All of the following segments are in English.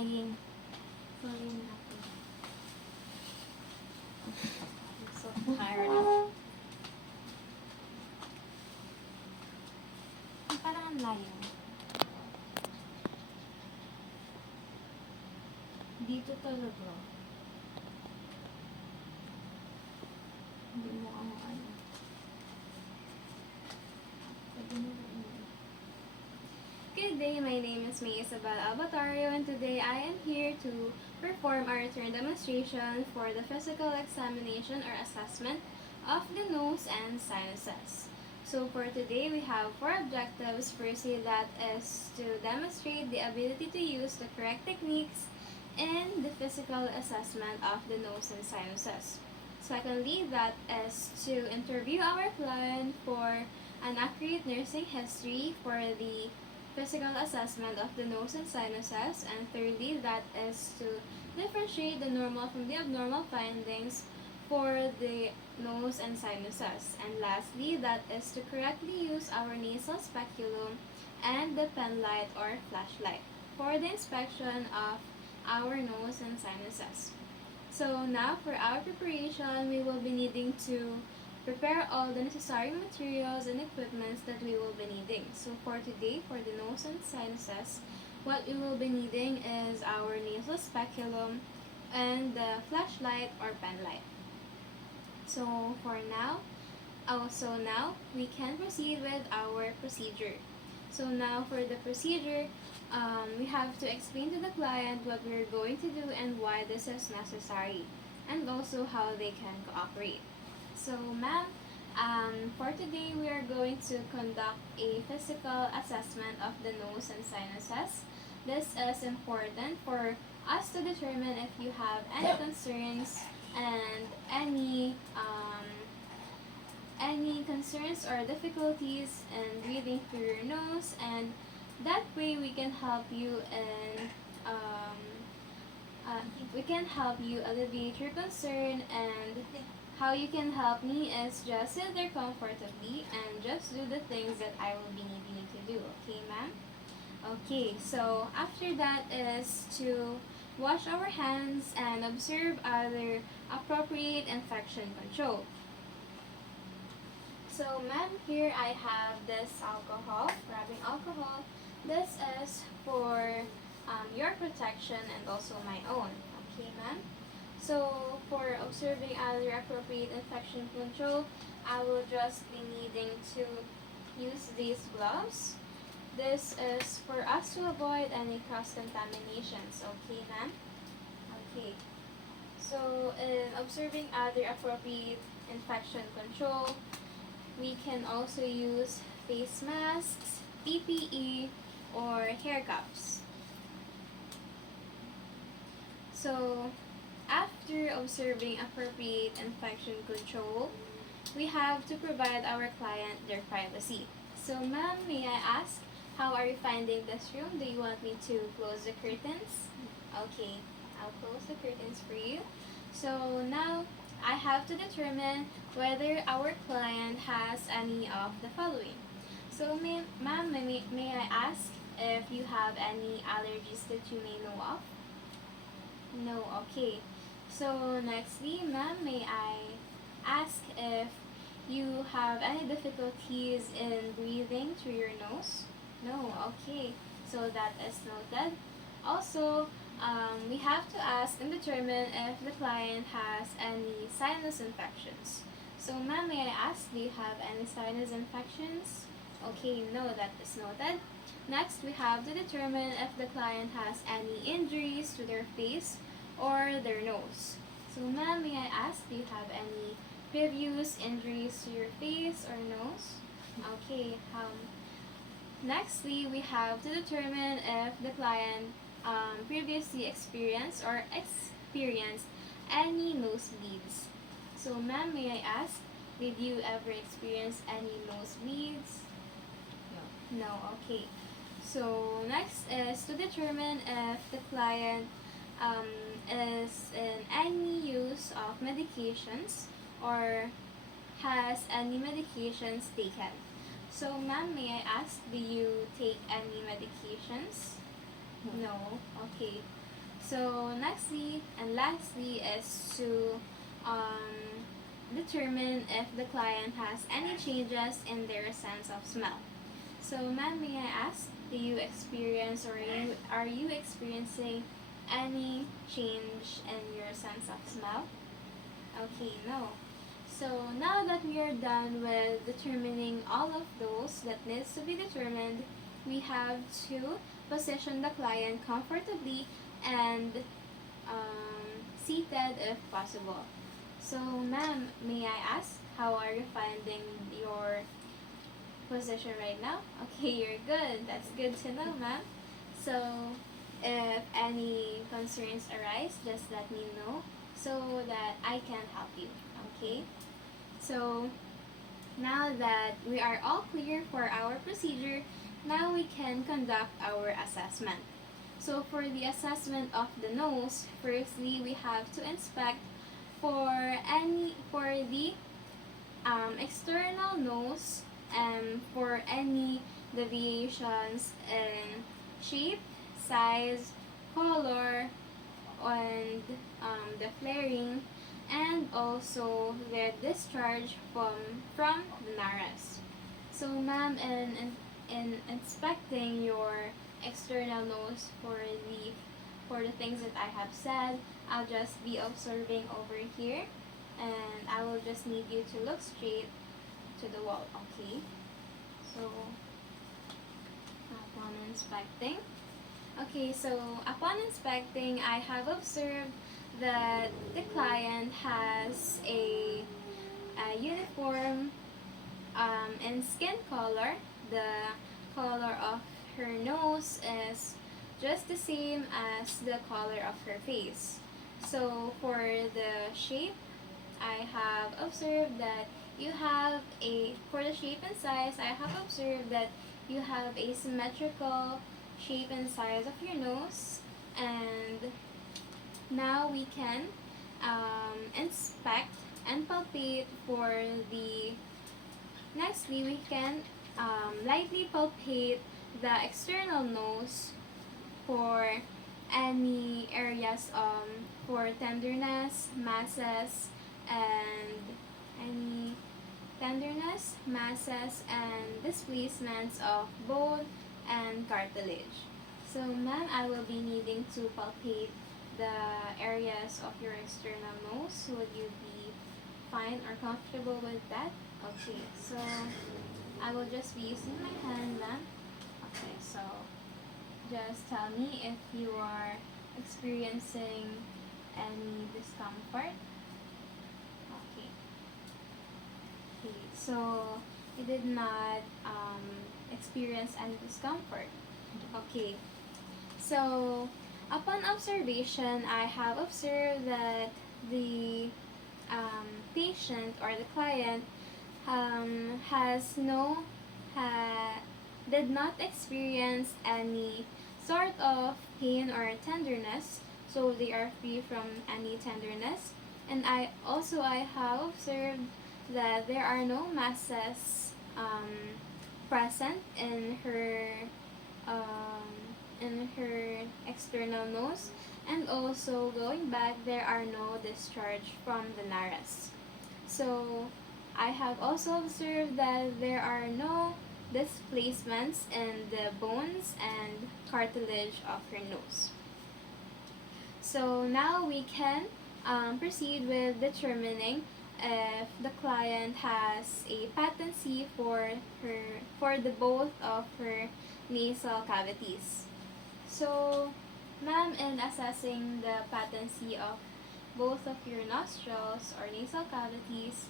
lying. Lying natin. I'm so tired. Parang ang layo. Dito talaga. Hindi mo ano. Good day, my name is Batario, and today I am here to perform our return demonstration for the physical examination or assessment of the nose and sinuses. So for today, we have 4 objectives. Firstly, that is to demonstrate the ability to use the correct techniques in the physical assessment of the nose and sinuses. Secondly, that is to interview our client for an accurate nursing history for the physical assessment of the nose and sinuses. And thirdly, that is to differentiate the normal from the abnormal findings for the nose and sinuses. And lastly, that is to correctly use our nasal speculum and the pen light or flashlight for the inspection of our nose and sinuses. So now for our preparation, we will be needing to prepare all the necessary materials and equipments that we will be needing. So for today, for the nose and sinuses, what we will be needing is our nasal speculum and the flashlight or pen light. So for now, now we can proceed with our procedure. So now for the procedure, we have to explain to the client what we're going to do and why this is necessary, and also how they can cooperate. So ma'am, for today we are going to conduct a physical assessment of the nose and sinuses. This is important for us to determine if you have any concerns and any concerns or difficulties in breathing through your nose, and that way we can help you alleviate your concern. And how you can help me is just sit there comfortably and just do the things that I will be needing you to do. Okay, ma'am? Okay, so after that is to wash our hands and observe other appropriate infection control. So ma'am, here I have this alcohol, rubbing alcohol. This is for your protection and also my own. Okay, ma'am? So for observing other appropriate infection control, I will just be needing to use these gloves. This is for us to avoid any cross-contaminations. Okay, ma'am? Okay. So in observing other appropriate infection control, we can also use face masks, PPE, or hair cuffs. So after observing appropriate infection control, we have to provide our client their privacy. So ma'am, may I ask, how are you finding this room? Do you want me to close the curtains? Okay, I'll close the curtains for you. So now, I have to determine whether our client has any of the following. So ma'am, may I ask if you have any allergies that you may know of? No, okay. So nextly, ma'am, may I ask if you have any difficulties in breathing through your nose? No, okay. So that is noted. Also, we have to ask and determine if the client has any sinus infections. So ma'am, may I ask, do you have any sinus infections? Okay, no, that is noted. Next, we have to determine if the client has any injuries to their face or their nose. So ma'am, may I ask, do you have any previous injuries to your face or nose? Okay, nextly, we have to determine if the client previously experienced any nosebleeds. So ma'am, may I ask, did you ever experience any nosebleeds? No. No, okay. So next is to determine if the client is in any use of medications or has any medications taken. So ma'am, may I ask, do you take any medications? No. Okay. So nextly and lastly is to determine if the client has any changes in their sense of smell. So ma'am, may I ask, do you experience or are you experiencing any change in your sense of smell? Okay, no. So now that we are done with determining all of those that needs to be determined, we have to position the client comfortably and seated if possible. So ma'am, may I ask, how are you finding your position right now? Okay, you're good. That's good to know, ma'am. So if any concerns arise, just let me know so that I can help you. Okay? So now that we are all clear for our procedure, now we can conduct our assessment. So for the assessment of the nose, firstly we have to inspect for the external nose and for any deviations in shape, size, color, and the flaring, and also the discharge from the nares. So ma'am, in inspecting your external nose for the things that I have said, I'll just be observing over here, and I will just need you to look straight to the wall. Okay, so upon inspecting, I have observed that the client has a uniform in skin color. The color of her nose is just the same as the color of her face. So for the shape, I have observed that for the shape and size, I have observed that you have a symmetrical shape and size of your nose. And now we can inspect and palpate for the, nextly we can lightly palpate the external nose for any areas for tenderness, masses, and any and displacements of bone and cartilage. So ma'am, I will be needing to palpate the areas of your external nose. Would you be fine or comfortable with that? Okay, so I will just be using my hand, ma'am. Okay, so just tell me if you are experiencing any discomfort. Okay. Okay, so you did not experience any discomfort. Okay, so upon observation, I have observed that the patient or the client has no ha, did not experience any sort of pain or tenderness, so they are free from any tenderness. And I have observed that there are no masses present um, in her external nose, and also going back, there are no discharge from the nares. So I have also observed that there are no displacements in the bones and cartilage of her nose. So now we can proceed with determining if the client has a patency for the both of her nasal cavities. So, ma'am, in assessing the patency of both of your nostrils or nasal cavities,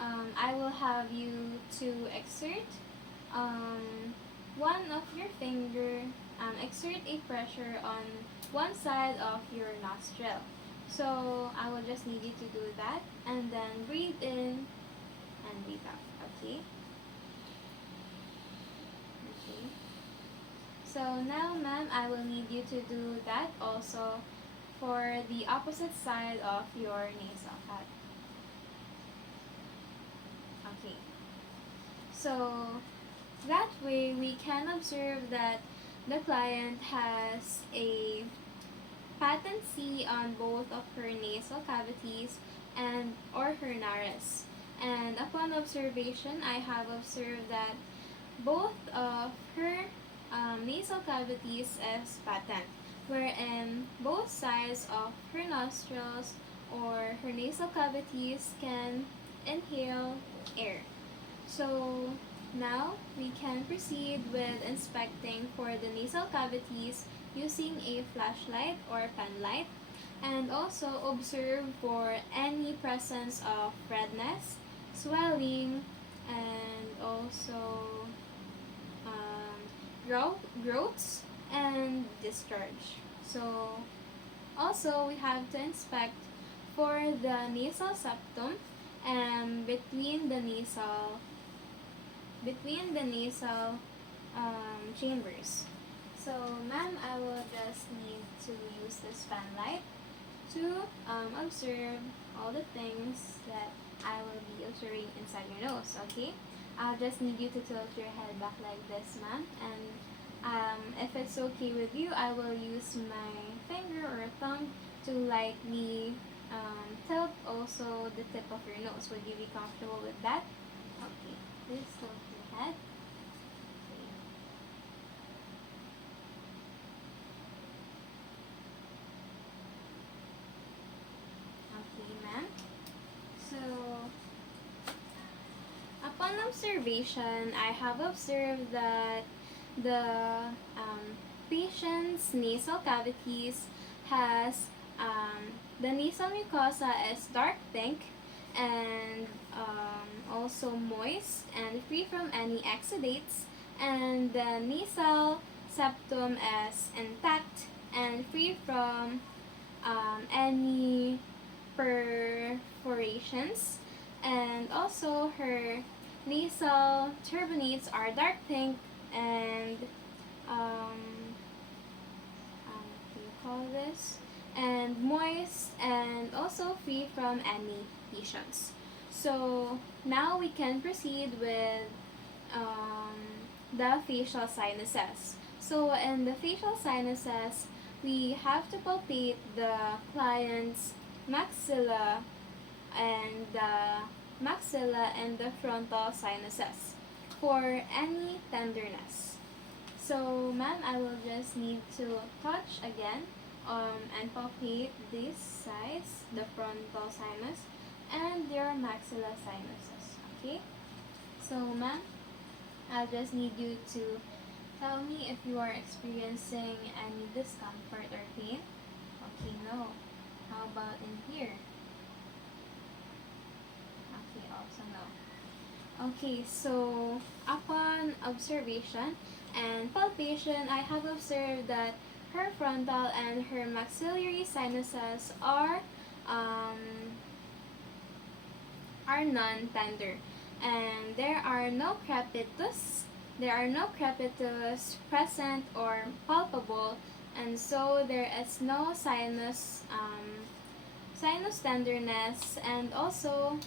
I will have you to exert one of your finger, exert a pressure on one side of your nostril. So I will just need you to do that, and then breathe in and breathe out. Okay? Okay. So now, ma'am, I will need you to do that also for the opposite side of your nasal cavity. Okay. So that way we can observe that the client has a patency on both of her nasal cavities and or her nares. And upon observation, I have observed that both of her nasal cavities is patent, wherein both sides of her nostrils or her nasal cavities can inhale air. So now we can proceed with inspecting for the nasal cavities using a flashlight or pen light, and also observe for any presence of redness, swelling, and also growths and discharge. So also we have to inspect for the nasal septum and between the nasal chambers. So, ma'am, I will just need to use this pen light to observe all the things that I will be observing inside your nose, okay? I'll just need you to tilt your head back like this, ma'am. And if it's okay with you, I will use my finger or thumb to lightly tilt also the tip of your nose. Would you be comfortable with that? Okay, please tilt your head. Okay, ma'am. So, upon observation, I have observed that the patient's nasal cavities has the nasal mucosa is dark pink and also moist and free from any exudates, and the nasal septum is intact and free from any perforations, and also her nasal turbinates are dark pink and what do you call this? And moist and also free from any lesions. So now we can proceed with the facial sinuses. So in the facial sinuses, we have to palpate the client's maxilla and the frontal sinuses for any tenderness. So, ma'am, I will just need to touch again and palpate these sides, the frontal sinus and your maxilla sinuses. Okay? So, ma'am, I'll just need you to tell me if you are experiencing any discomfort or pain. Okay, no. How about in here? Okay, also no. Okay, so upon observation and palpation, I have observed that her frontal and her maxillary sinuses um, are non-tender, and there are no crepitus present or palpable, and so there is no sinus tenderness, and also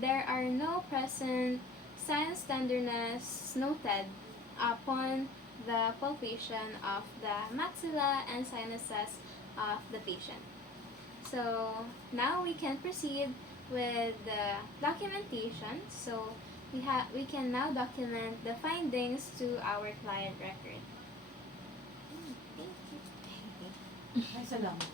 there are no present sinus tenderness noted upon the palpation of the maxilla and sinuses of the patient. So now we can proceed with the documentation. So we can now document the findings to our client record. Thank you. Ay, salamat.